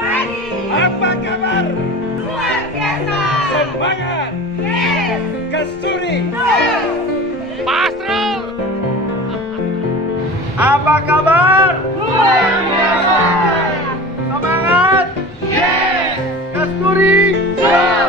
Pagi. Apa kabar? Luar biasa. Semangat. Yes. Kasturi. Yes. Pasrul. Apa kabar? Luar biasa. Semangat. Yes. Kasturi. Yes.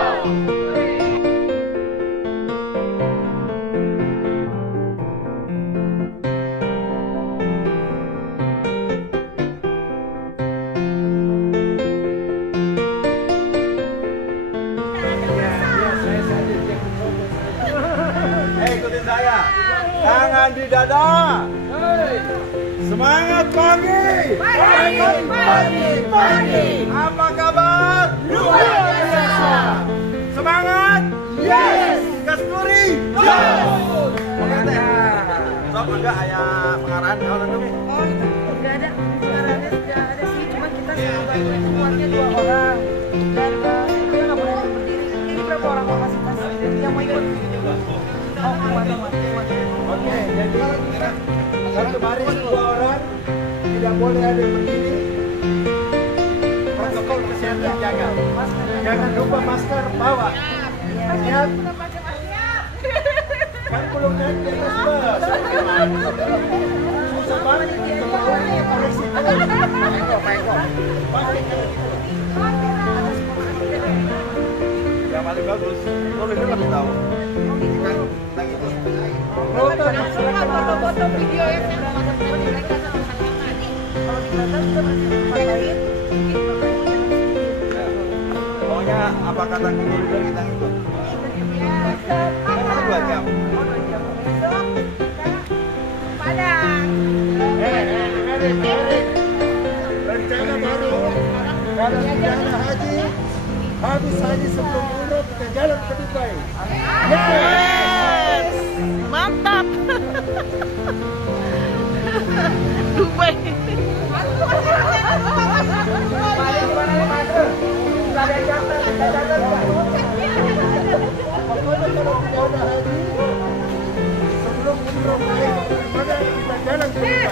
Ikutin saya, tangan di dada. Semangat pagi. Pagi. Apa kabar? Luar biasa. Semangat. Yes. Kasturi. Yes. Sob enggak ayah pengarahan kau nanti? Oh itu enggak ada pengarahannya, sudah ada sih, cuma kita kuatnya 2 orang dan kita nggak boleh berdiri. Ini berapa orang kapasitas yang mau ikut? Oh, kuat. Oke, jadi satu baris 2 orang, tidak boleh ada yang berdiri. Protokol kesehatan jaga. Jangan lupa masker bawa. Siap. Kan belum naik di atas bus. Susah banget kebawahnya koreksi. Yang paling bagus, lo bener lebih tahu. Foto video yang mereka kalau di belakang kita masih pokoknya apa kata guru kita ikut. Kan 2 jam. Padang. Rencana baru. Kalau tidak ada haji, habis haji sebelum umroh kita jalan ke Dubai. Yes. Mantap. Dubai.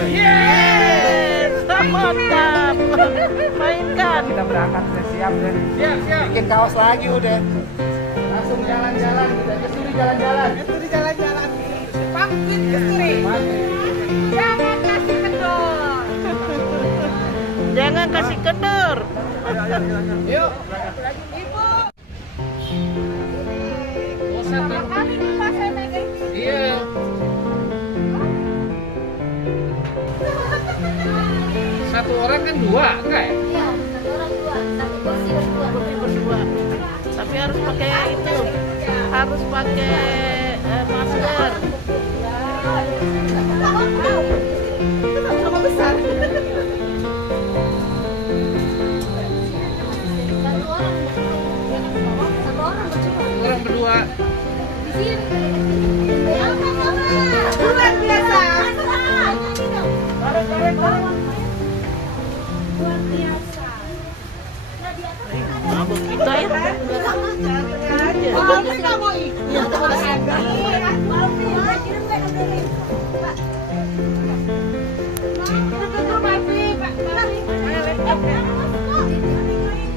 Yes, mantap. Mainkan. Kita berangkat udah siap dan Siap. bikin kaos lagi udah. Langsung jalan-jalan, kita Kasturi jalan-jalan. Pamit Kasturi. Jangan kasih kendor. Jangan kasih kendor. Yuk. Ibu. Bosan Pertama kali nih Pak saya megang ini. Iya. Satu orang kan 2, enggak ya? Iya, 1 orang 2, 1 kursi berdua. Tapi harus pakai itu. Harus pakai masker. Sama besar. 1 orang. 1 orang berdua. Orang berdua. Di sini. Luar biasa. Luar biasa. Nah, di atas ada Mabuk kita ya. Kalau nggak mau ikut.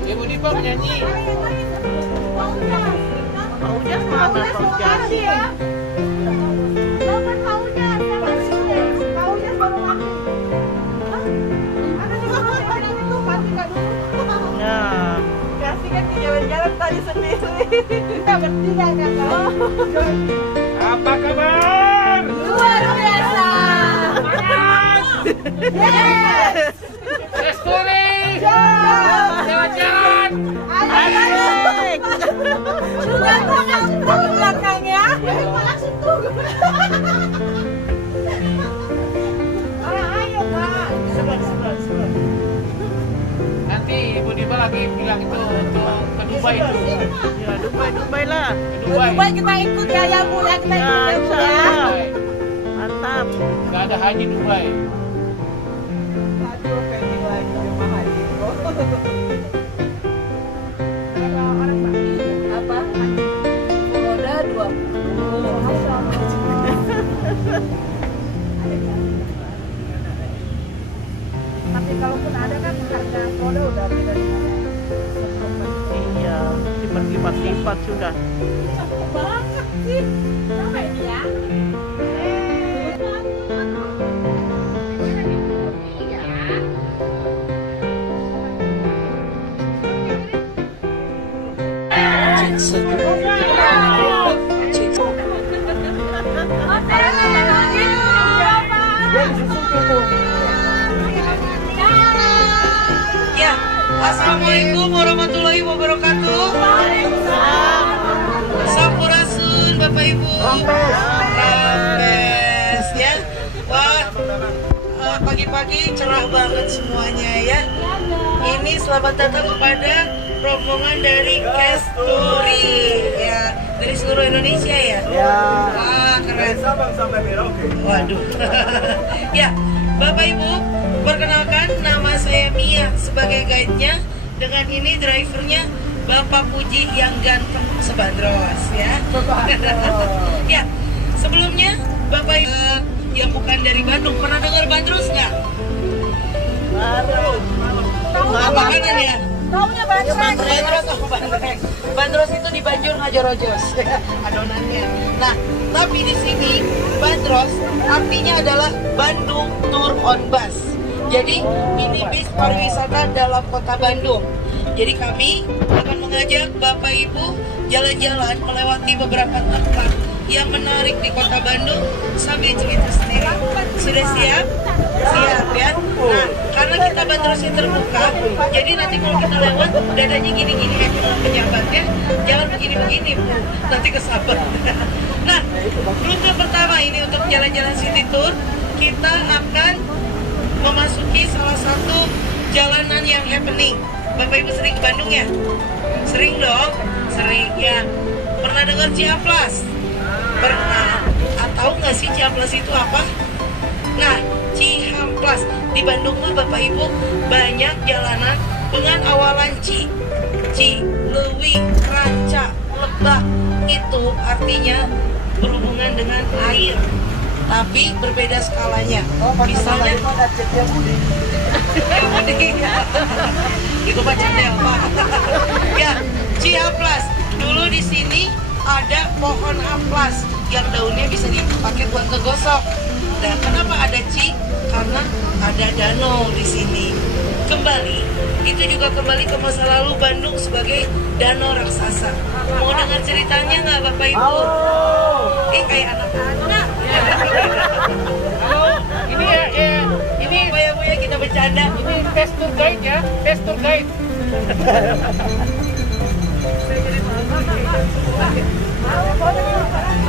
Ibu Dipa menyanyi. Mau jas mana kau jadi? Nah, Kasih kan jalan-jalan tadi sendiri. Kita bertiga kakak. Apa kabar? Luar biasa. Yes. Kasturi. Jalan-jalan. asik. Juga tuh belakangnya. Ayo Pak. Nanti Ibu Dipa lagi bilang itu untuk ke Dubai itu. Ya, Dubai lah. Ke Dubai. Dubai kita ikut ya Bu ya, kita Ya, ikut insya ya. Allah. Mantap. Nggak ada haji Dubai. Aduh, pengen lagi jemaah haji. Berapa orang Pak? Apa? Roda 20. Jadi kalaupun ada kan harga soda udah beda dengan Iya, lipat-lipat sudah. Cakep banget sih. Siapa ini ya? Ya, assalamualaikum warahmatullahi wabarakatuh. Sampurasun Bapak Ibu. Rampes ya. Wah, pagi-pagi cerah banget semuanya ya. Ini selamat datang kepada rombongan dari Kesturi ya, dari seluruh Indonesia ya. Wah, keren. Sabang sampai Merauke. Waduh. Ya, Bapak Ibu, perkenalkan nama saya Mia sebagai guide-nya. Dengan ini drivernya Bapak Puji yang ganteng sebandros ya. Ya, sebelumnya Bapak Ibu yang bukan dari Bandung pernah dengar bandros nggak? Apa kanannya? Taunya banyak. Bandros apa bandrek? Bandros itu di Banjur Ngajorojos adonannya. Nah, tapi di sini bandros artinya adalah Bandung Tour on Bus. Jadi ini bis pariwisata dalam kota Bandung. Jadi kami akan mengajak Bapak Ibu jalan-jalan melewati beberapa tempat yang menarik di kota Bandung sambil cerita sendiri. Sudah siap? Siap ya. Nah, karena kita bandrosnya terbuka, jadi nanti kalau kita lewat dadanya gini-gini ya pejabatnya, jangan begini-begini Bu, nanti kesabar. Nah, rute pertama ini untuk jalan-jalan city tour, kita akan memasuki salah satu jalanan yang happening. Bapak Ibu sering ke Bandung ya? Sering dong? Sering ya. Pernah dengar Ciamplas? Pernah. Tahu nggak sih Ciamplas itu apa? Nah, Cihamplas di Bandung mah Bapak Ibu banyak jalanan dengan awalan Ci, Lewi, Ranca, Lebak. Itu artinya berhubungan dengan air, tapi berbeda skalanya. Misalnya itu baca Delma. Ya, Ciamplas. Dulu di sini ada pohon amplas yang daunnya bisa dipakai buat ngegosok. Dan kenapa ada Ci? Karena ada danau di sini. Kembali, itu juga kembali ke masa lalu Bandung sebagai danau raksasa. Mau dengar ceritanya nggak Bapak Ibu? Kayak anak-anak. Halo, ini Ini ya kita bercanda. ini tes tour guide ya, tes tour guide.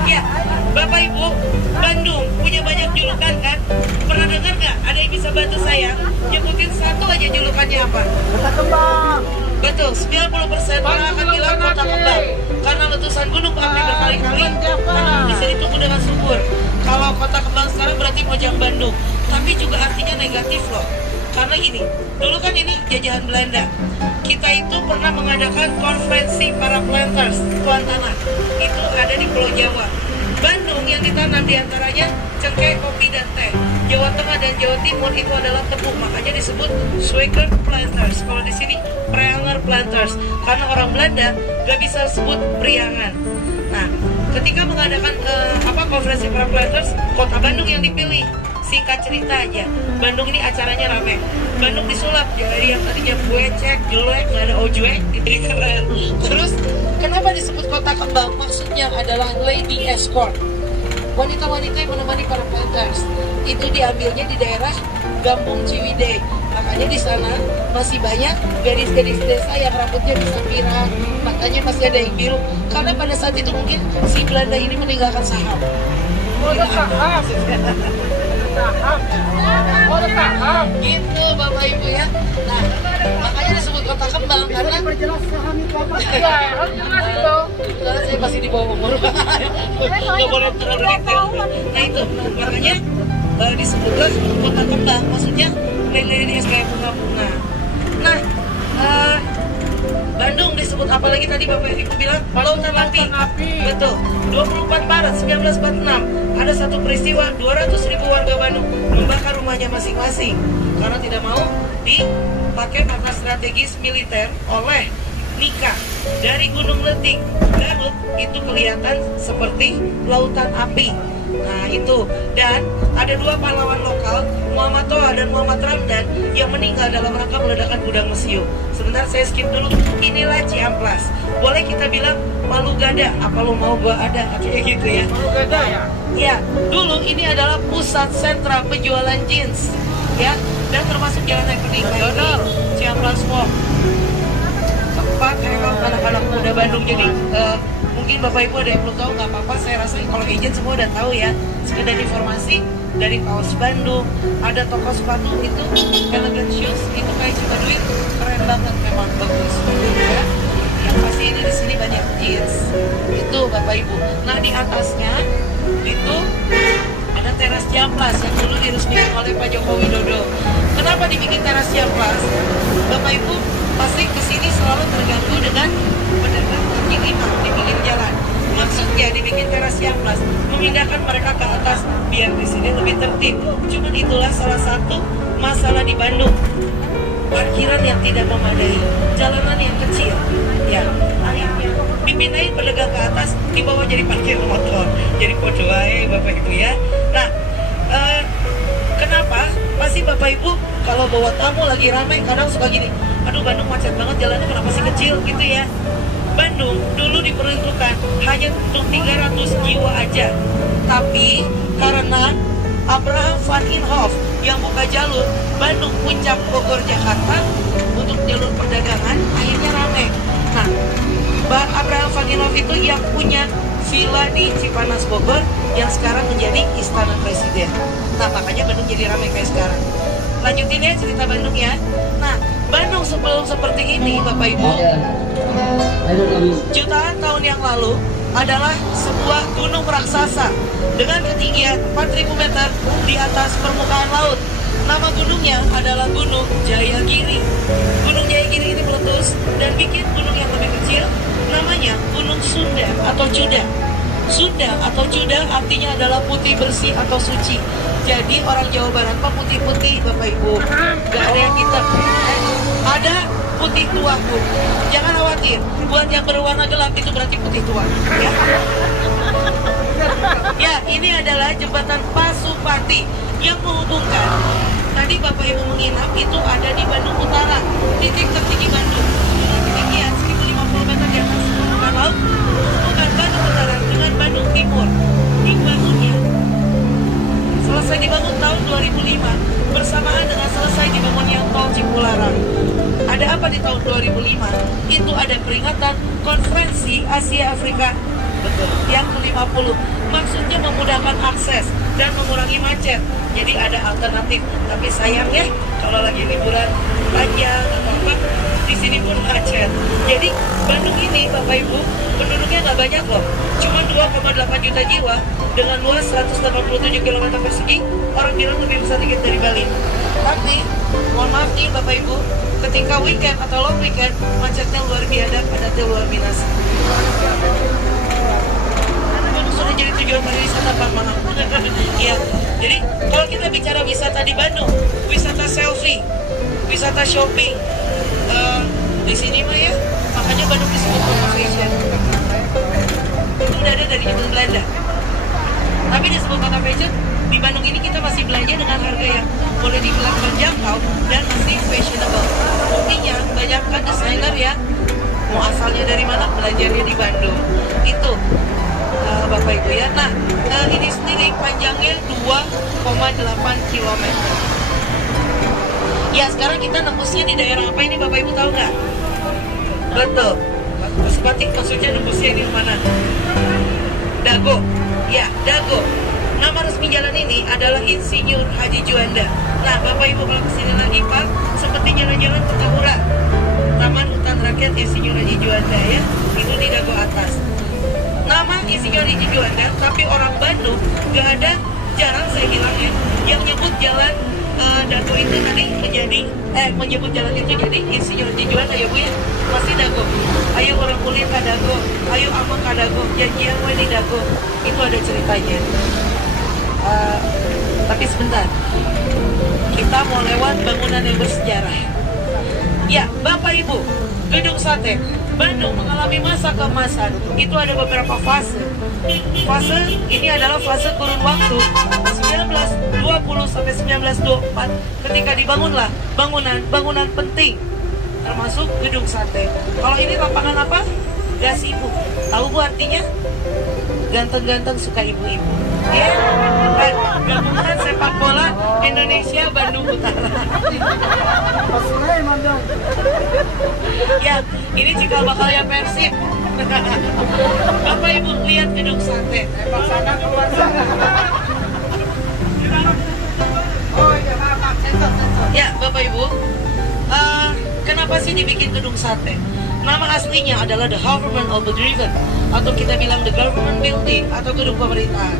Ya, Bapak Ibu, Bandung punya banyak julukan kan? Pernah dengar nggak? Ada yang bisa bantu saya? Nyebutin satu aja julukannya apa? Kota Kembang. Betul, 90% orang akan bilang kota kembang. Karena letusan gunung api berkali-kali, Bandung bisa ditumbuh dengan subur. Kalau kota kembang sekarang berarti Mojang Bandung. Tapi juga artinya negatif loh. Karena gini, dulu kan ini jajahan Belanda. Kita itu pernah mengadakan konferensi para planters, tuan tanah. Itu ada di Pulau Jawa. Bandung yang ditanam diantaranya cengkeh, kopi, dan teh. Jawa Tengah dan Jawa Timur itu adalah tebu, makanya disebut Swigert planters. Kalau di sini Prianger planters, karena orang Belanda gak bisa sebut Priangan. Nah, ketika mengadakan konferensi para planters, kota Bandung yang dipilih. Singkat cerita aja, Bandung ini acaranya rame. Bandung disulap dari yang tadinya buecek, jelek, nggak ada ojek, jadi keren. Terus, kenapa disebut kota kembang? Maksudnya adalah lady escort. Wanita-wanita yang menemani para planters. Itu diambilnya di daerah Gampung Ciwidey. Makanya di sana masih banyak gadis-gadis desa yang rambutnya bisa pirang, matanya masih ada yang biru. Karena pada saat itu mungkin si Belanda ini meninggalkan saham. Gitu Bapak Ibu ya. Nah, makanya disebut kota kembang karena Perjelas saham itu apa? Iya, harus jelas itu. karena saya masih di bawah umur. Nggak boleh terlalu detail. Nah itu makanya disebutlah kota kembang. Maksudnya lele-lele kayak bunga-bunga. Nah, Bandung disebut laut, apalagi tadi Bapak Ibu bilang lautan api. Betul. 24 Maret 1946 ada satu peristiwa 200.000 warga Bandung membakar rumahnya masing-masing karena tidak mau dipakai markas strategis militer oleh Nika. Dari Gunung Letik, Garut itu kelihatan seperti lautan api. Nah itu, dan ada dua pahlawan lokal, Muhammad Toha dan Muhammad Ramdan, yang meninggal dalam rangka meledakan gudang Mesiu. Sebentar saya skip dulu. Inilah Ciamplas. Boleh kita bilang Palu Gada, apa lo mau gua ada, kayak gitu ya. Palu Gada ya. Ya, dulu ini adalah pusat sentra penjualan jeans, ya, dan termasuk jalan yang peninggal ini Ciamplas Walk. Tempat emang anak-anak muda Bandung. Jadi mungkin Bapak Ibu ada yang belum tahu, nggak apa-apa, saya rasa kalau agent semua udah tahu ya. Sekedar informasi, dari kaos Bandung, ada toko sepatu itu Elegant Shoes, itu kayak cuma duit, keren banget, memang bagus ya. Yang pasti ini di sini banyak jeans itu Bapak Ibu. Nah di atasnya itu ada teras Ciamplas yang dulu diresmikan oleh Pak Joko Widodo. Kenapa dibikin teras Ciamplas? Bapak Ibu pasti kesini selalu terganggu dengan pedagang kaki lima di pinggir jalan. Maksudnya dibikin teras Ciamplas, memindahkan mereka ke atas biar di sini lebih tertib. Cuman itulah salah satu masalah di Bandung. Parkiran yang tidak memadai, jalanan yang kecil, ya akhirnya dipindahin pedagang ke atas, dibawa jadi parkir motor, jadi podo ae Bapak Ibu ya. Nah, kenapa? Pasti Bapak Ibu kalau bawa tamu lagi ramai kadang suka gini, aduh Bandung macet banget, jalannya kenapa sih kecil gitu ya. Bandung dulu diperuntukkan hanya untuk 300 jiwa aja, tapi karena Abraham van Inhofe yang buka jalur Bandung Puncak Bogor Jakarta untuk jalur perdagangan, akhirnya ramai. Nah, Abraham van Inhofe itu yang punya villa di Cipanas Bogor yang sekarang menjadi Istana Presiden. Nah, makanya Bandung jadi ramai kayak sekarang. Lanjutin ya cerita Bandung ya. Nah, Bandung sebelum seperti ini Bapak Ibu, jutaan tahun yang lalu adalah sebuah gunung raksasa dengan ketinggian 4.000 meter di atas permukaan laut. Nama gunungnya adalah Gunung Jayagiri. Gunung Jayagiri ini meletus dan bikin gunung yang lebih kecil namanya Gunung Sunda atau Cuda. Sunda atau Cuda artinya adalah putih bersih atau suci. Jadi orang Jawa Barat mah putih-putih Bapak Ibu, gak ada yang hitam. Ada putih tua Bu. Jangan khawatir, buat yang berwarna gelap itu berarti putih tua ya. Ya, ini adalah jembatan Pasupati yang menghubungkan. Tadi Bapak Ibu menginap itu ada di Bandung Utara, titik tertinggi Bandung, dengan ketinggian 1050 meter di atas permukaan laut. Bukan Bandung Utara dengan Bandung Timur. Dibangunnya selesai dibangun tahun 2005 bersamaan dengan selesai dibangunnya tol Cipularang. Ada apa di tahun 2005? Itu ada peringatan Konferensi Asia Afrika, betul, yang ke-50. Maksudnya memudahkan akses dan mengurangi macet. Jadi ada alternatif. Tapi sayangnya kalau lagi liburan panjang atau apa, di sini pun macet. Jadi Bandung ini Bapak Ibu penduduknya nggak banyak loh, cuma 2,8 juta jiwa dengan luas 187 km persegi. Orang bilang lebih besar dikit dari Bali. Tapi mohon maaf nih Bapak Ibu, ketika weekend atau long weekend macetnya luar biasa, padatnya luar biasa. Bandung sudah jadi tujuan pariwisata Pak Manang. Iya. Jadi kalau kita bicara wisata di Bandung, wisata selfie, wisata shopping, di sini mah ya, makanya Bandung disebut kota fashion. Itu udah ada dari zaman Belanda. Tapi disebut kota fashion, di Bandung ini kita masih belanja dengan harga yang boleh dibilang terjangkau dan masih fashionable. Buktinya banyak kan desainer ya, mau asalnya dari mana, belajarnya di Bandung. Itu Bapak Ibu ya. Nah, ini sendiri panjangnya 2,8 km. Ya, sekarang kita nembusnya di daerah apa ini Bapak Ibu tahu nggak? Betul. Seperti maksudnya nembusnya di mana? Dago. Ya, Dago. Nama resmi jalan ini adalah Insinyur Haji Juanda. Nah, Bapak Ibu kalau kesini lagi Pak, seperti jalan-jalan ke Tahura, Taman Hutan Rakyat Insinyur Haji Juanda ya. Itu di Dago atas. Nama Insinyur Haji Juanda, tapi orang Bandung gak ada, jarang saya bilang ya, yang nyebut jalan Dago itu tadi menjadi menyebut jalan itu jadi Insinyur Haji Juanda ya Bu ya. Masih dago. Ayo orang kuliah ka dago, ayo amang ka dago, janjian we di dago. Itu ada ceritanya. Tapi sebentar. Kita mau lewat bangunan yang bersejarah. Ya, Bapak Ibu, Gedung Sate Bandung mengalami masa keemasan. Itu ada beberapa fase. Fase ini adalah fase kurun waktu 1920 sampai 1924 ketika dibangunlah bangunan penting termasuk Gedung Sate. Kalau ini lapangan apa? Gas Ibu. Tahu Bu artinya? Ganteng-ganteng suka ibu-ibu. Ya, gabungan sepak bola Indonesia Bandung Utara. Ya, ini cikal bakalnya Persib. Bapak Ibu lihat Gedung Sate. Tembak sana keluar sana. Oh iya maaf, sensor. Ya, Bapak Ibu, kenapa sih dibikin Gedung Sate? Nama aslinya adalah The Government of the Driven, atau kita bilang The Government Building atau gedung pemerintahan.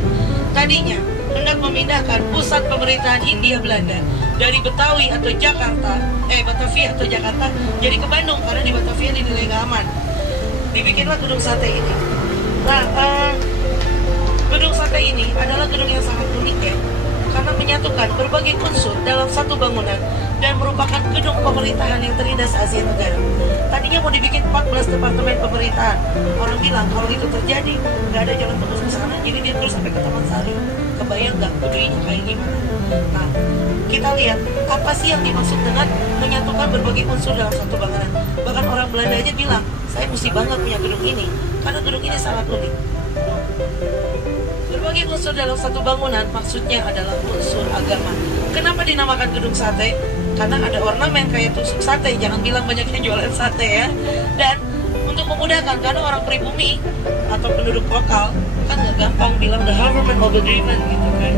Tadinya hendak memindahkan pusat pemerintahan Hindia Belanda dari Betawi atau Jakarta, Batavia atau Jakarta, jadi ke Bandung karena di Batavia dinilai nggak aman. Dibikinlah Gedung Sate ini. Nah, Gedung Sate ini adalah gedung yang sangat unik ya, karena menyatukan berbagai unsur dalam satu bangunan dan merupakan gedung pemerintahan yang terindah se-Asia Tenggara. Tadinya mau dibikin 14 departemen pemerintahan. Orang bilang kalau itu terjadi nggak ada jalan tembus ke sana, jadi dia terus sampai ke Taman Sari. Kebayang nggak gedungnya kayak gimana? Nah, kita lihat apa sih yang dimaksud dengan menyatukan berbagai unsur dalam satu bangunan. Bahkan orang Belanda aja bilang, saya mesti banget punya gedung ini karena gedung ini sangat unik. Berbagai unsur dalam satu bangunan maksudnya adalah unsur agama. Kenapa dinamakan Gedung Sate? Karena ada ornamen kayak tusuk sate. Jangan bilang banyak yang jualan sate ya. Dan untuk memudahkan, karena orang pribumi atau penduduk lokal kan nggak gampang bilang the government of the driven gitu kan.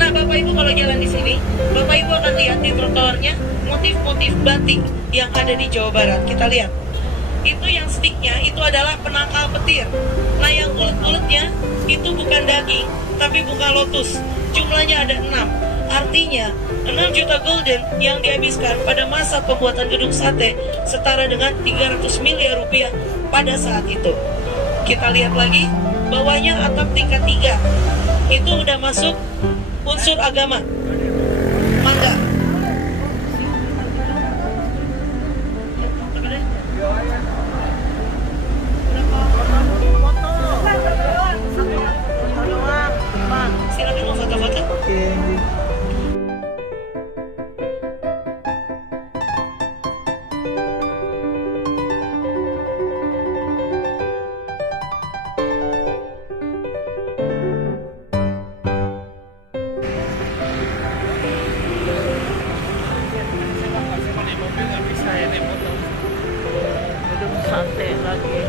Nah, Bapak Ibu kalau jalan di sini, Bapak Ibu akan lihat di trotoarnya motif-motif batik yang ada di Jawa Barat. Kita lihat. Itu yang sticknya itu adalah penangkal petir. Nah, yang ulet-uletnya itu bukan daging, tapi bunga lotus. Jumlahnya ada 6. Artinya 6 juta gulden yang dihabiskan pada masa pembuatan Gedung Sate setara dengan 300 miliar rupiah pada saat itu. Kita lihat lagi, bawahnya atap tingkat 3. Itu udah masuk unsur agama. Mangga. Silakan mau foto-foto. Gedung Sate lagi.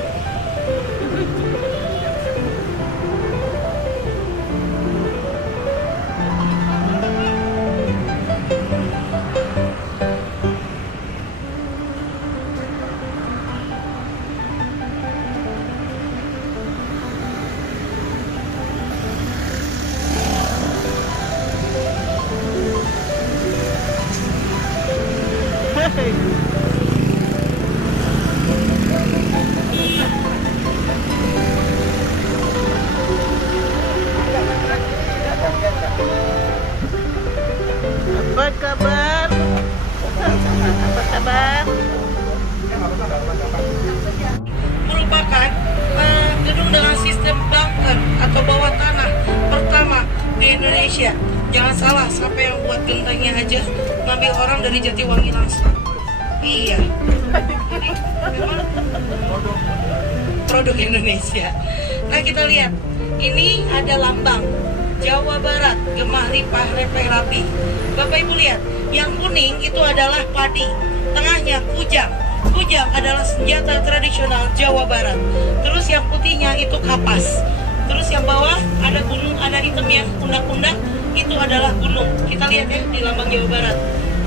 Apa kabar? Apa kabar? Merupakan gedung dengan sistem bunker atau bawah tanah pertama di Indonesia. Jangan salah, sampai yang buat gentengnya aja ngambil orang dari Jatiwangi langsung. Iya. Ini memang produk Indonesia. Nah, kita lihat. Ini ada lambang Jawa Barat, Gemah Limpah Repeh Rapi. Bapak Ibu lihat, yang kuning itu adalah padi, tengahnya kujang. Kujang adalah senjata tradisional Jawa Barat. Terus yang putihnya itu kapas. Terus yang bawah ada gunung, ada hitam yang pundak-pundak, itu adalah gunung. Kita lihat ya di lambang Jawa Barat.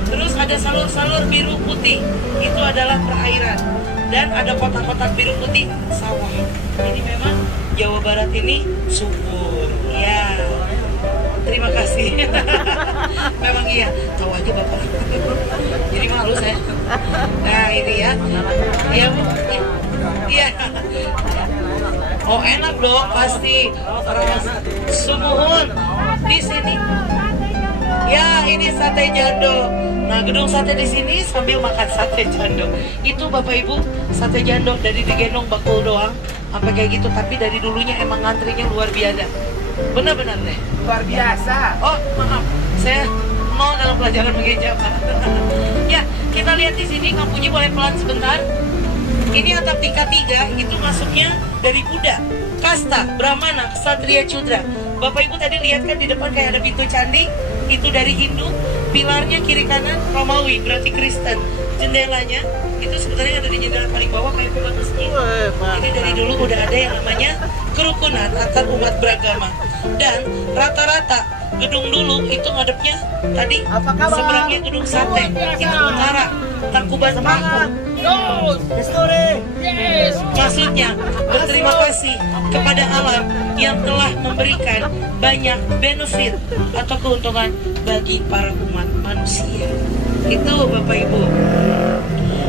Terus ada salur-salur biru putih, itu adalah perairan. Dan ada kotak-kotak biru putih, sawah. Jadi memang Jawa Barat ini subur. Ya. Terima kasih. Memang iya, tahu aja Bapak. Jadi malu saya. Nah ini ya. Iya Bu. Iya. Oh enak dong pasti. Sumuhun di sini. Ya ini sate jando. Nah gedung sate di sini sambil makan sate jando. Itu Bapak Ibu sate jando dari digendong bakul doang sampai kayak gitu. Tapi dari dulunya emang ngantrinya luar biasa. Benar-benar deh. Luar biasa. Oh maaf, saya nol dalam pelajaran mengeja Pak. Ya kita lihat di sini Kang Puji boleh pelan sebentar. Ini atap tingkat 3 itu masuknya dari Buddha, Kasta, Brahmana, Ksatria, Cudra. Bapak Ibu tadi lihat kan di depan kayak ada pintu candi, itu dari Hindu. Pilarnya kiri kanan Romawi, berarti Kristen. Jendelanya itu sebenarnya ada di jendela paling bawah kayak pilar masjid. Jadi dari dulu udah ada yang namanya kerukunan antar umat beragama. Dan rata-rata gedung dulu itu ngadepnya tadi seberangnya gedung sate, itu utara, Tangkuban Perahu. Maksudnya berterima kasih kepada alam yang telah memberikan banyak benefit atau keuntungan bagi para umat manusia. Itu Bapak Ibu.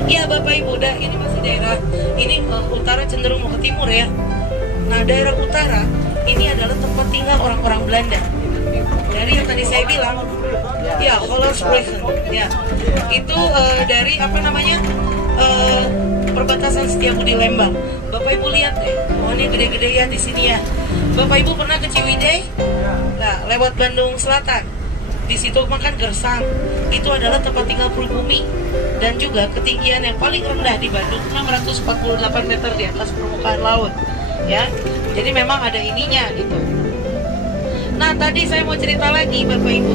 Ya Bapak Ibu, ini masih daerah ini utara cenderung mau ke timur ya. Nah daerah utara ini adalah tempat tinggal orang-orang Belanda. Dari yang tadi saya bilang, ya Hollandsbruggen, ya itu dari apa namanya perbatasan Setiabudi Lembang. Bapak Ibu lihat deh, pohonnya gede-gede ya di sini ya. Bapak Ibu pernah ke Ciwidey? Nah, lewat Bandung Selatan. Di situ makan gersang. Itu adalah tempat tinggal pribumi dan juga ketinggian yang paling rendah di Bandung 648 meter di atas permukaan laut. Ya, jadi memang ada ininya gitu. Nah, tadi saya mau cerita lagi Bapak Ibu.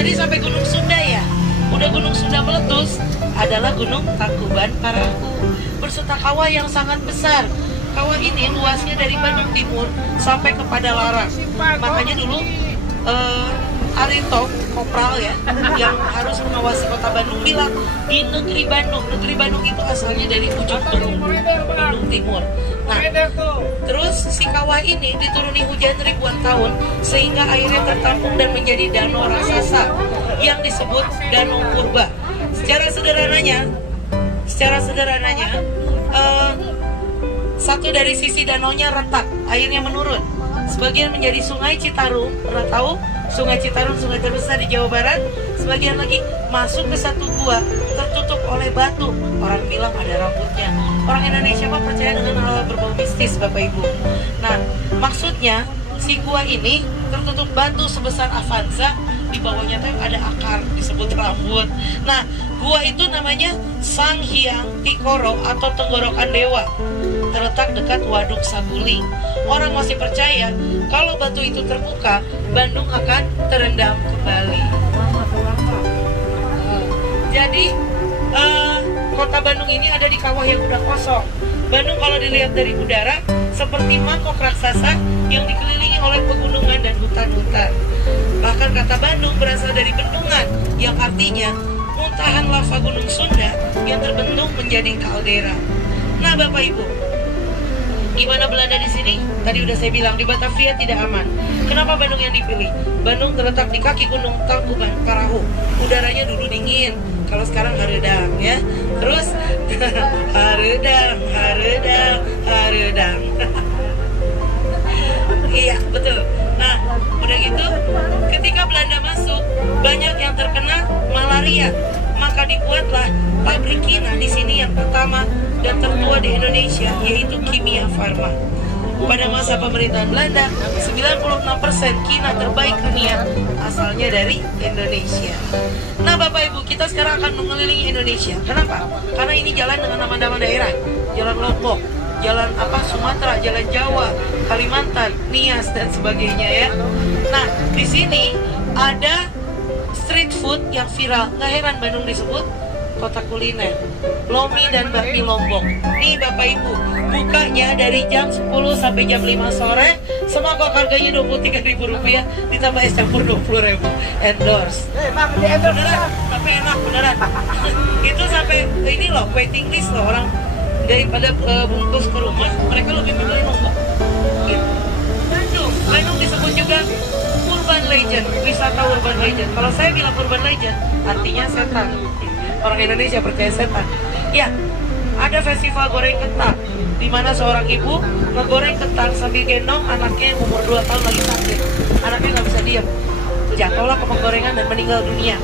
Tadi sampai Gunung Sunda ya. Udah Gunung Sunda meletus, adalah Gunung Tangkuban Parahu berserta kawah yang sangat besar. Kawah ini luasnya dari Bandung Timur sampai ke Padalarang. Makanya dulu Arito Kopral ya yang harus mengawasi kota Bandung bilang di negeri Bandung itu asalnya dari ujung Bandung Timur. Nah, terus si kawah ini dituruni hujan ribuan tahun sehingga airnya tertampung dan menjadi danau raksasa yang disebut Danau Purba. Secara sederhananya satu dari sisi danaunya retak, airnya menurun. Sebagian menjadi Sungai Citarum, pernah tahu? Sungai Citarum, sungai terbesar di Jawa Barat. Sebagian lagi masuk ke satu gua, tertutup oleh batu. Orang bilang ada rambutnya. Orang Indonesia mah percaya dengan hal berbau mistis, Bapak Ibu. Nah, maksudnya si gua ini tertutup batu sebesar Avanza. Di bawahnya tuh ada akar disebut rambut. Nah, gua itu namanya Sang Hyang Tikoro atau Tenggorokan Dewa. Terletak dekat Waduk Saguling. Orang masih percaya kalau batu itu terbuka, Bandung akan terendam kembali. Jadi kota Bandung ini ada di kawah yang udah kosong. Bandung kalau dilihat dari udara seperti mangkok raksasa yang dikelilingi oleh pegunungan dan hutan-hutan. Bahkan kata Bandung berasal dari bendungan yang artinya muntahan lava Gunung Sunda yang terbentuk menjadi kaldera. Nah Bapak Ibu, gimana Belanda di sini? Tadi udah saya bilang di Batavia tidak aman. Kenapa Bandung yang dipilih? Bandung terletak di kaki Gunung Tangkuban Parahu. Udaranya dulu dingin, kalau sekarang haredang ya. Terus haredang. Iya betul. Nah udah gitu, ketika Belanda masuk, banyak yang terkena malaria. Maka dibuatlah pabrik Kina di sini yang pertama dan tertua di Indonesia, yaitu Kimia Farma. Pada masa pemerintahan Belanda, 96% Kina terbaik dunia asalnya dari Indonesia. Nah Bapak Ibu, kita sekarang akan mengelilingi Indonesia. Kenapa? Karena ini jalan dengan nama-nama daerah. Jalan Lombok, jalan Sumatera, jalan Jawa, Kalimantan, Nias dan sebagainya ya. Nah, di sini ada street food yang viral. Nggak heran Bandung disebut kota kuliner. Lomi dan bakmi Lombok. Nih Bapak Ibu, bukanya dari jam 10 sampai jam 5 sore. Semangkok harganya Rp23.000 ditambah es campur Rp20.000. Endorse. Beneran, tapi enak beneran. Itu sampai ini loh, waiting list loh orang. Daripada bungkus ke rumah, mereka lebih memilih Lombok. Gitu. Bandung disebut juga urban legend, wisata urban legend. Kalau saya bilang urban legend, artinya setan. Orang Indonesia percaya setan. Ya, ada festival goreng kentang, di mana seorang ibu ngegoreng kentang sambil gendong anaknya yang umur 2 tahun lagi sakit. Anaknya nggak bisa diam, jatuhlah ke penggorengan dan meninggal dunia.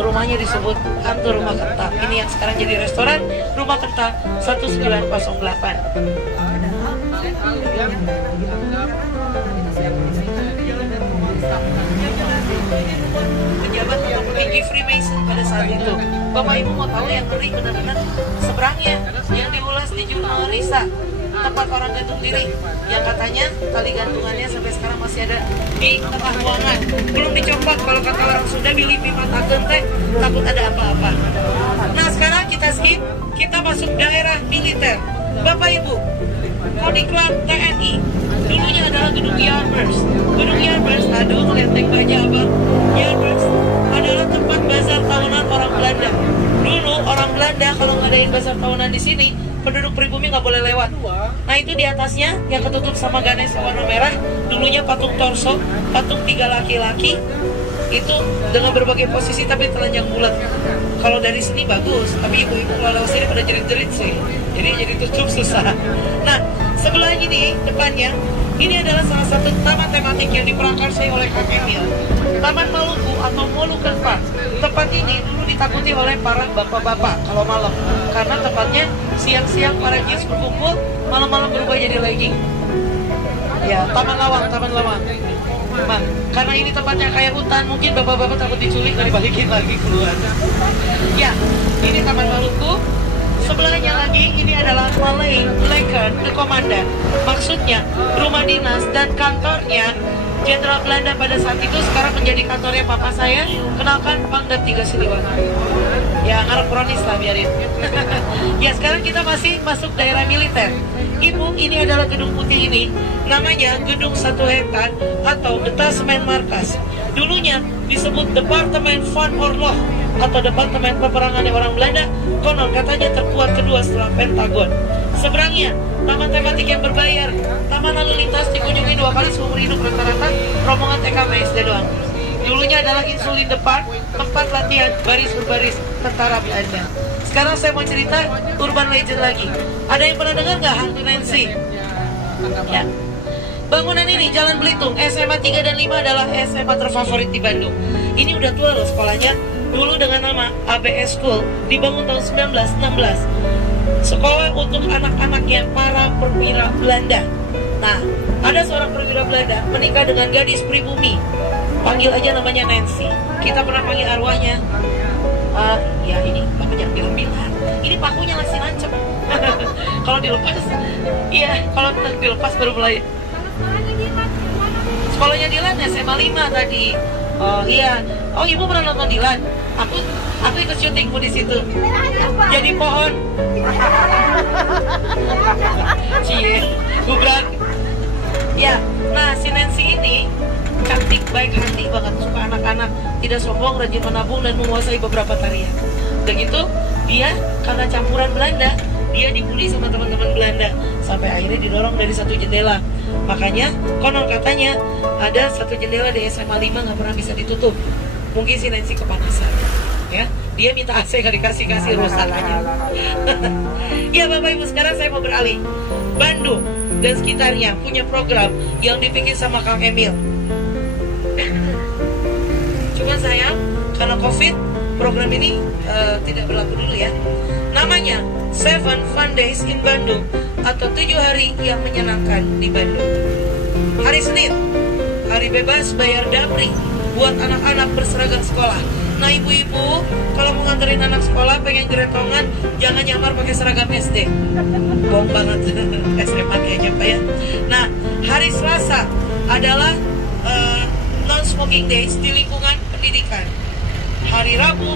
Rumahnya disebut hantu rumah kentang. Ini yang sekarang jadi restoran Rumah Kentang 1908. Pejabat atau petinggi Freemason pada saat itu. Bapak Ibu mau tahu yang ngeri benar-benar seberangnya yang diulas di jurnal Risa, tempat orang gantung diri, yang katanya tali gantungannya sampai sekarang masih ada di tengah ruangan, belum dicopot. Kalau kata orang Sunda bilipi mata teh takut ada apa-apa. Nah sekarang kita skip, kita masuk daerah militer. Bapak Ibu, Kodiklat TNI dulunya adalah gedung Yardbirds. Gedung Yardbirds, aduh ngeliatin baja abang. Yardbirds adalah tempat bazar tahunan orang Belanda. Dulu orang Belanda kalau ngadain bazar tahunan di sini, penduduk pribumi nggak boleh lewat. Nah itu di atasnya yang ketutup sama ganes warna merah, dulunya patung torso, patung 3 laki-laki, itu dengan berbagai posisi tapi telanjang bulat. Kalau dari sini bagus, tapi ibu-ibu kalau lewat sini pada jerit-jerit sih, jadi tutup susah. Nah sebelah ini depannya, ini adalah salah satu taman tematik yang diprakarsai oleh Kang Emil, Taman Maluku atau Moluccan Park. Tempat ini dulu ditakuti oleh para bapak-bapak kalau malam, karena tempatnya siang-siang para jeans berkumpul, malam-malam berubah jadi legging. Ya, Taman Lawang. Nah, karena ini tempatnya kayak hutan, mungkin bapak-bapak takut diculik dan dibalikin lagi keluar. Ya, ini Taman Maluku. Sebelahnya lagi ini adalah Malay Laker the Komandan. Maksudnya rumah dinas dan kantornya Jenderal Belanda pada saat itu sekarang menjadi kantornya papa saya. Kenalkan Pangdam 3 Siliwangi. Ya anakronis lah biarin. Ya sekarang kita masih masuk daerah militer. Ibu, ini adalah gedung putih ini, namanya Gedung 1 Hektar atau Detasemen Markas. Dulunya disebut Departemen Van Oorlog atau Departemen Peperangan orang Belanda. Konon katanya terkuat kedua setelah Pentagon. Seberangnya taman tematik yang berbayar, taman lalu lintas dikunjungi 2 kali seumur hidup rata-rata rombongan TKP SD doang. Dulunya adalah Insulin the Park, tempat latihan baris berbaris tentara Belanda. Sekarang saya mau cerita urban legend lagi. Ada yang pernah dengar nggak hantu Nancy? Ya. Bangunan ini Jalan Belitung, SMA 3 dan 5 adalah SMA terfavorit di Bandung. Ini udah tua loh sekolahnya. Dulu dengan nama ABS School, dibangun tahun 1916. Sekolah untuk anak-anaknya para perwira Belanda. Nah, ada seorang perwira Belanda menikah dengan gadis pribumi. Panggil aja namanya Nancy. Kita pernah panggil arwahnya. Ya ini Bapak jangan bilang-bilang. Ini pakunya masih nancep. Kalau dilepas, iya kalau dilepas baru mulai. Sekolahnya Dilan SMA 5 tadi. Oh iya. Oh ibu pernah nonton Dilan? Aku ikut syutingmu di situ. Jadi pohon. Cie, gubrak. Ya, nah si Nancy ini cantik, baik hati banget, suka anak-anak, tidak sombong, rajin menabung dan menguasai beberapa tarian. Udah gitu, dia karena campuran Belanda, dia dibully sama teman-teman Belanda sampai akhirnya didorong dari satu jendela. Makanya konon katanya ada satu jendela di SMA 5 nggak pernah bisa ditutup. Mungkin si Nancy kepanasan, ya. Dia minta AC nggak dikasih rusak aja. Ya Bapak Ibu, sekarang saya mau beralih. Bandung dan sekitarnya punya program yang dibikin sama Kang Emil. Cuma sayang karena COVID program ini tidak berlaku dulu ya. Namanya 7 Fun Days in Bandung atau 7 hari yang menyenangkan di Bandung. Hari Senin, hari bebas bayar dapri buat anak-anak berseragam sekolah. Nah ibu-ibu, kalau mau nganterin anak sekolah pengen geretongan, jangan nyamar pakai seragam SD. Bohong banget, SMA kayaknya Pak ya. Nah, hari Selasa adalah non-smoking days di lingkungan pendidikan. Hari Rabu,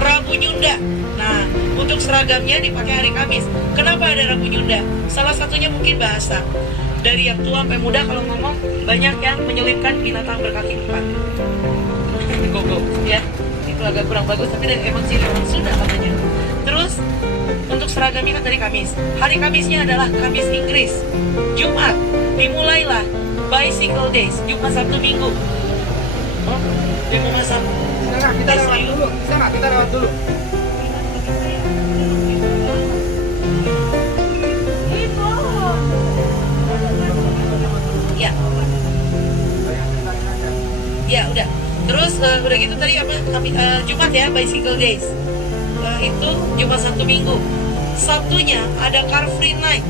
Rabu Nyunda. Nah, untuk seragamnya dipakai hari Kamis. Kenapa ada Rabu Nyunda? Salah satunya mungkin bahasa. Dari yang tua sampai muda kalau ngomong, banyak yang menyelipkan binatang berkaki 4. Gogo, ya. Itu agak kurang bagus, tapi emang sih memang sudah katanya. Terus, untuk seragamnya kan dari Kamis. Hari Kamisnya adalah Kamis Inggris. Jumat, dimulailah Bicycle Days, Jumat Sabtu Minggu. Oh, dia mau masak. Bisa nggak kita lewat dulu? Bisa nggak kita lewat dulu? Ya. Ya udah. Terus udah gitu tadi apa? Jumat ya, bicycle days. Itu Jumat Sabtu Minggu. Sabtunya ada Car Free Night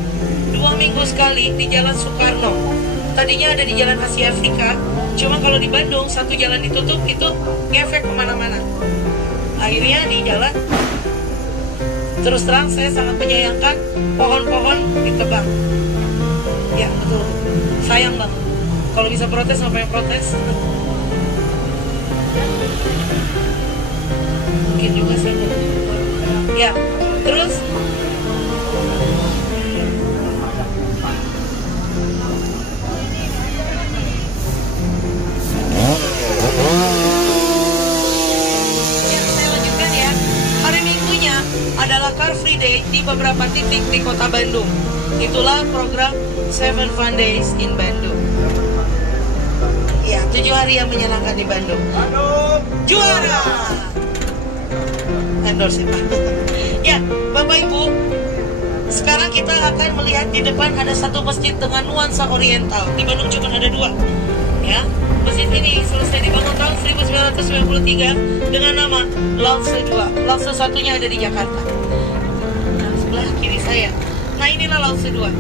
2 minggu sekali di Jalan Soekarno. Tadinya ada di Jalan Asia Afrika, cuma kalau di Bandung satu jalan ditutup itu ngefek kemana-mana. Akhirnya di jalan. Terus terang saya sangat menyayangkan pohon-pohon ditebang. Ya betul, sayang banget. Kalau bisa protes apa yang protes? Mungkin juga sih. Ya, terus adalah Car Free Day di beberapa titik di kota Bandung. Itulah program 7 Fun Days in Bandung. Ya, 7 hari yang menyenangkan di Bandung. Bandung Juara! Endorse ya, Pak. Ya, Bapak Ibu, sekarang kita akan melihat di depan ada satu masjid dengan nuansa oriental. Di Bandung cuma ada 2. Ya, masjid ini selesai dibangun tahun 1993 dengan nama Lao-Tse II. Lao-Tse satunya ada di Jakarta. Nah, sebelah kiri saya. Nah, inilah Lao-Tse II.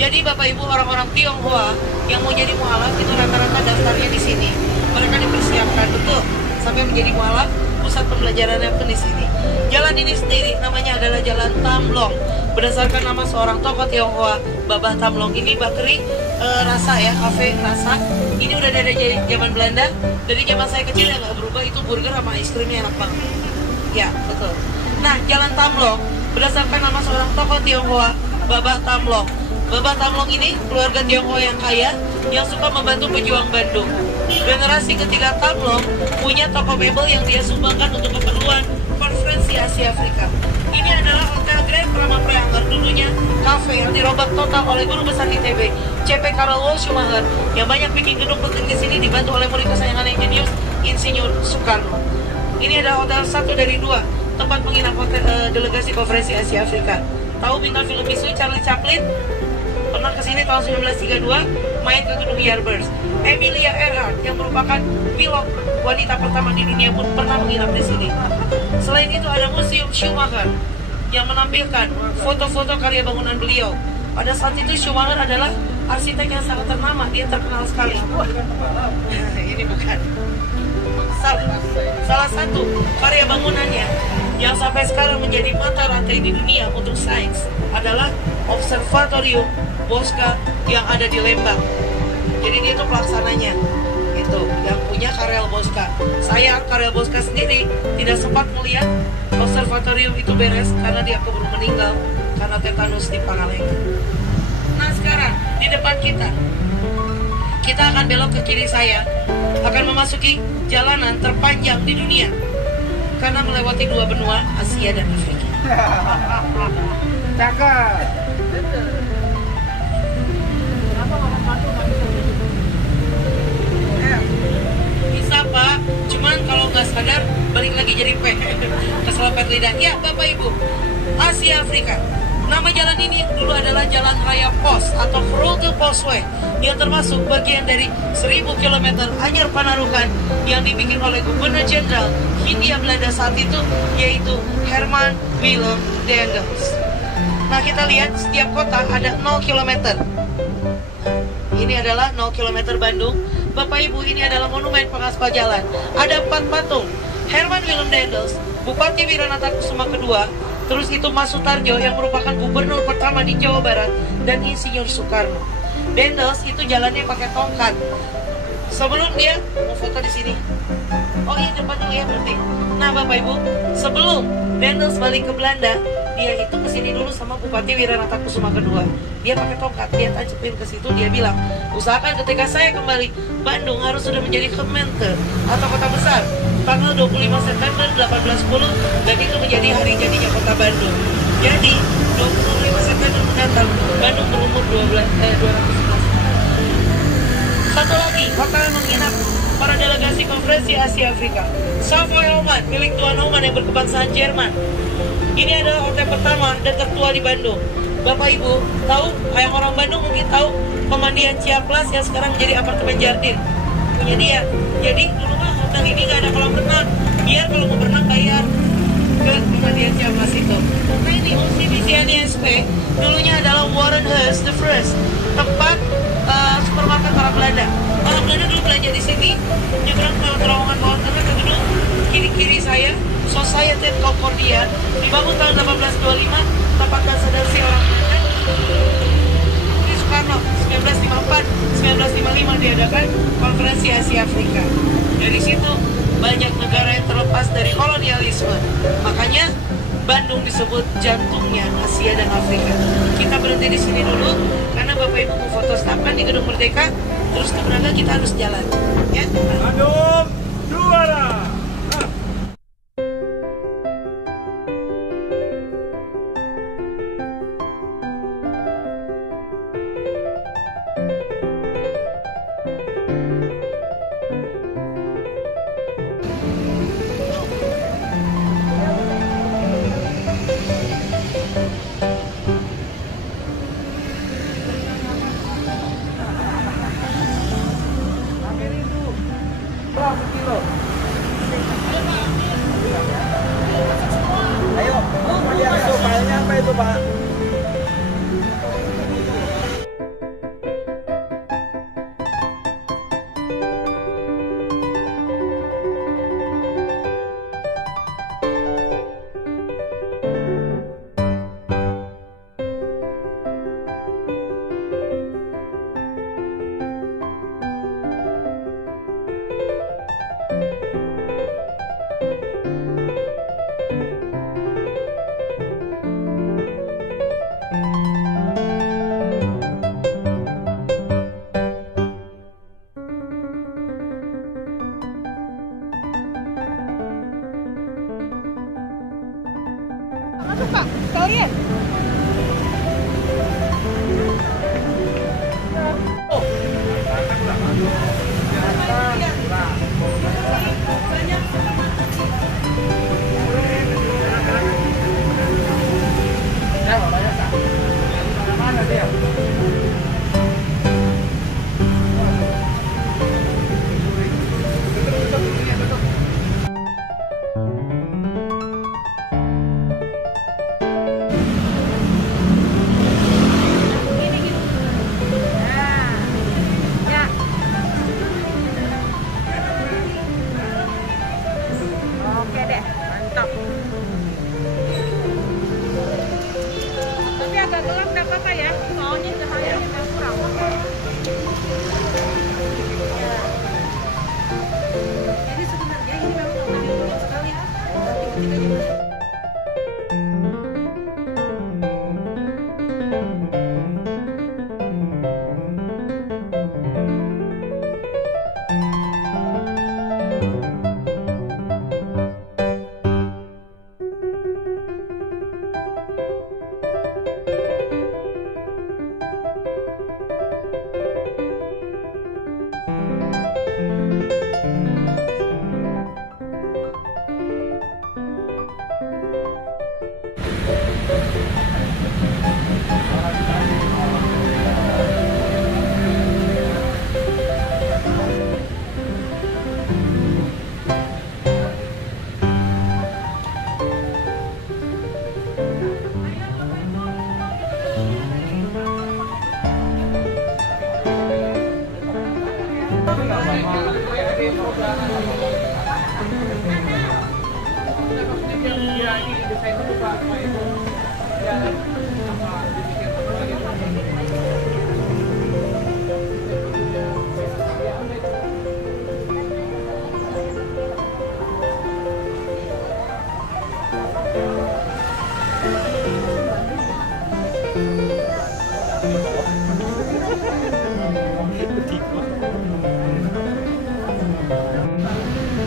Jadi Bapak Ibu, orang-orang Tionghoa yang mau jadi mualaf itu rata-rata daftarnya di sini. Mereka dipersiapkan betul sampai menjadi mualaf. Pusat pembelajarannya pun di sini. Jalan ini sendiri namanya adalah Jalan Tamlong, berdasarkan nama seorang tokoh Tionghoa, Babah Tamlong. Ini bakery rasa ya, kafe rasa. Ini udah dari zaman Belanda. Dari zaman saya kecil ya nggak berubah, itu burger sama es krimnya enak banget. Ya betul. Nah, Jalan Tamlong berdasarkan nama seorang tokoh Tionghoa, Babah Tamlong. Babah Tamlong ini keluarga Tionghoa yang kaya yang suka membantu pejuang Bandung. Generasi ketiga Tamlong punya toko mebel yang dia sumbangkan untuk keperluan konferensi Asia Afrika. Ini adalah Hotel Grand Prama Preanger, dulunya kafe yang dirombak total oleh guru besar ITB, C.P. Karel Schumacher, yang banyak bikin gedung penting di sini dibantu oleh murid kesayangan yang jenius, Insinyur Soekarno. Ini adalah hotel 1 dari 2 tempat menginap delegasi konferensi Asia Afrika. Tahu bintang film bisu Charlie Chaplin? Pernah kesini tahun 1932, main ke gedung Yardbirds. Emilia Earhart yang merupakan pilot wanita pertama di dunia pun pernah menginap di sini. Selain itu ada Museum Schumacher yang menampilkan foto-foto karya bangunan beliau. Pada saat itu Schumacher adalah arsitek yang sangat ternama, dia terkenal sekali. Ini bukan. Salah satu karya bangunannya yang sampai sekarang menjadi mata rantai di dunia untuk sains adalah Observatorium Bosca yang ada di Lembang. Jadi dia itu pelaksananya, itu yang punya Karel Bosca. Saya Karel Bosca sendiri tidak sempat melihat observatorium itu beres karena dia keburu meninggal karena tetanus di Pangalengan. Nah sekarang di depan kita akan belok ke kiri saya, akan memasuki jalanan terpanjang di dunia karena melewati 2 benua, Asia dan Afrika. Cakep. Bisa Pak, cuman kalau nggak sadar balik lagi jadi P, keselapet lidah. Ya Bapak Ibu, Asia Afrika. Nama jalan ini dulu adalah Jalan Raya Pos atau Route Postway yang termasuk bagian dari 1000 km Anyar Panarukan yang dibikin oleh Gubernur Jenderal Hindia Belanda saat itu, yaitu Herman Willem Daendels. Nah kita lihat setiap kota ada 0 km. Ini adalah 0 km Bandung. Bapak Ibu, ini adalah monumen pengaspal jalan. Ada 4 patung. Herman Willem Daendels, Bupati Wiranata Kusuma kedua, terus itu Mas Sutarjo yang merupakan gubernur pertama di Jawa Barat, dan Insinyur Soekarno. Daendels itu jalannya pakai tongkat. Sebelum dia mau foto di sini. Oh iya, depan dulu ya berarti. Nah Bapak Ibu, sebelum Daendels balik ke Belanda, dia itu kesini dulu sama Bupati Wiranata Kusuma kedua. Dia pakai tongkat, dia tancapin ke situ, dia bilang, usahakan ketika saya kembali, Bandung harus sudah menjadi gemeente atau kota besar tanggal 25 September 1810, dan itu menjadi hari jadinya kota Bandung. Jadi 25 September mendatang Bandung berumur 211. Satu lagi, hotel menginap para delegasi konferensi Asia Afrika. Savoy Homan, milik Tuan Homan yang berkebangsaan Jerman. Ini adalah hotel pertama dan tertua di Bandung. Bapak Ibu tahu, yang orang Bandung mungkin tahu pemandian Ciamplas yang sekarang menjadi apartemen Jardin, punya dia. Jadi dulu mah hotel ini nggak ada kolam renang, biar kalau mau berenang bayar ke pemandian Ciamplas itu. Nah ini OCBC NISP dulunya adalah Warren Hurst the First, tempat supermarket orang Belanda. Orang Belanda dulu belanja di sini. Nyebrang ke terowongan bawah tanah ke gedung kiri saya, Society Concordia, dibangun tahun 1825, tempat konsentrasi orang Belanda. Ini Soekarno 1954-1955 diadakan konferensi Asia Afrika. Dari situ banyak negara yang terlepas dari kolonialisme. Makanya Bandung disebut jantungnya Asia dan Afrika. Kita berhenti di sini dulu karena Bapak Ibu mau foto stapan di Gedung Merdeka, terus ke Braga kita harus jalan. Ya. Bandung juara. Ayo, masuk filenya apa itu Pak? Masuk Pak, sekalian. Mana dia? Oke deh, mantap. Tapi agak gelap nggak apa-apa ya, soalnya cahayanya udah kurang. Ya. Jadi sebenarnya ini memang hotel yang unik sekali. Tapi ketika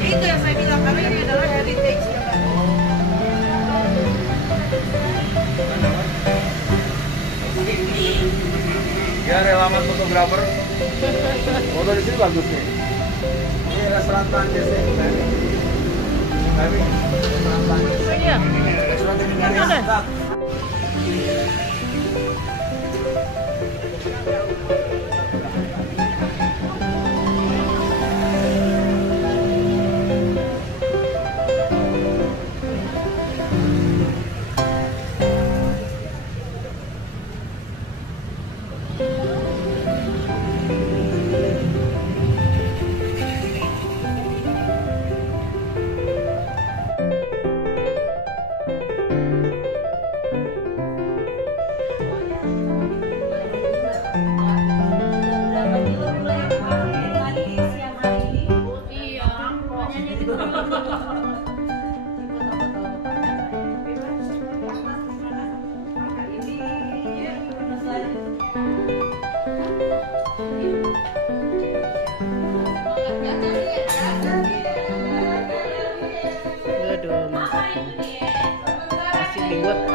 di itu yang saya bilang, karena ini adalah heritage ya Pak. Ya relawan fotografer. Foto di sini bagus nih. Ini restoran Prancis nih. Kami restoran Prancis. Iya. Restoran Indonesia. Ada. Aduh, masih liwet.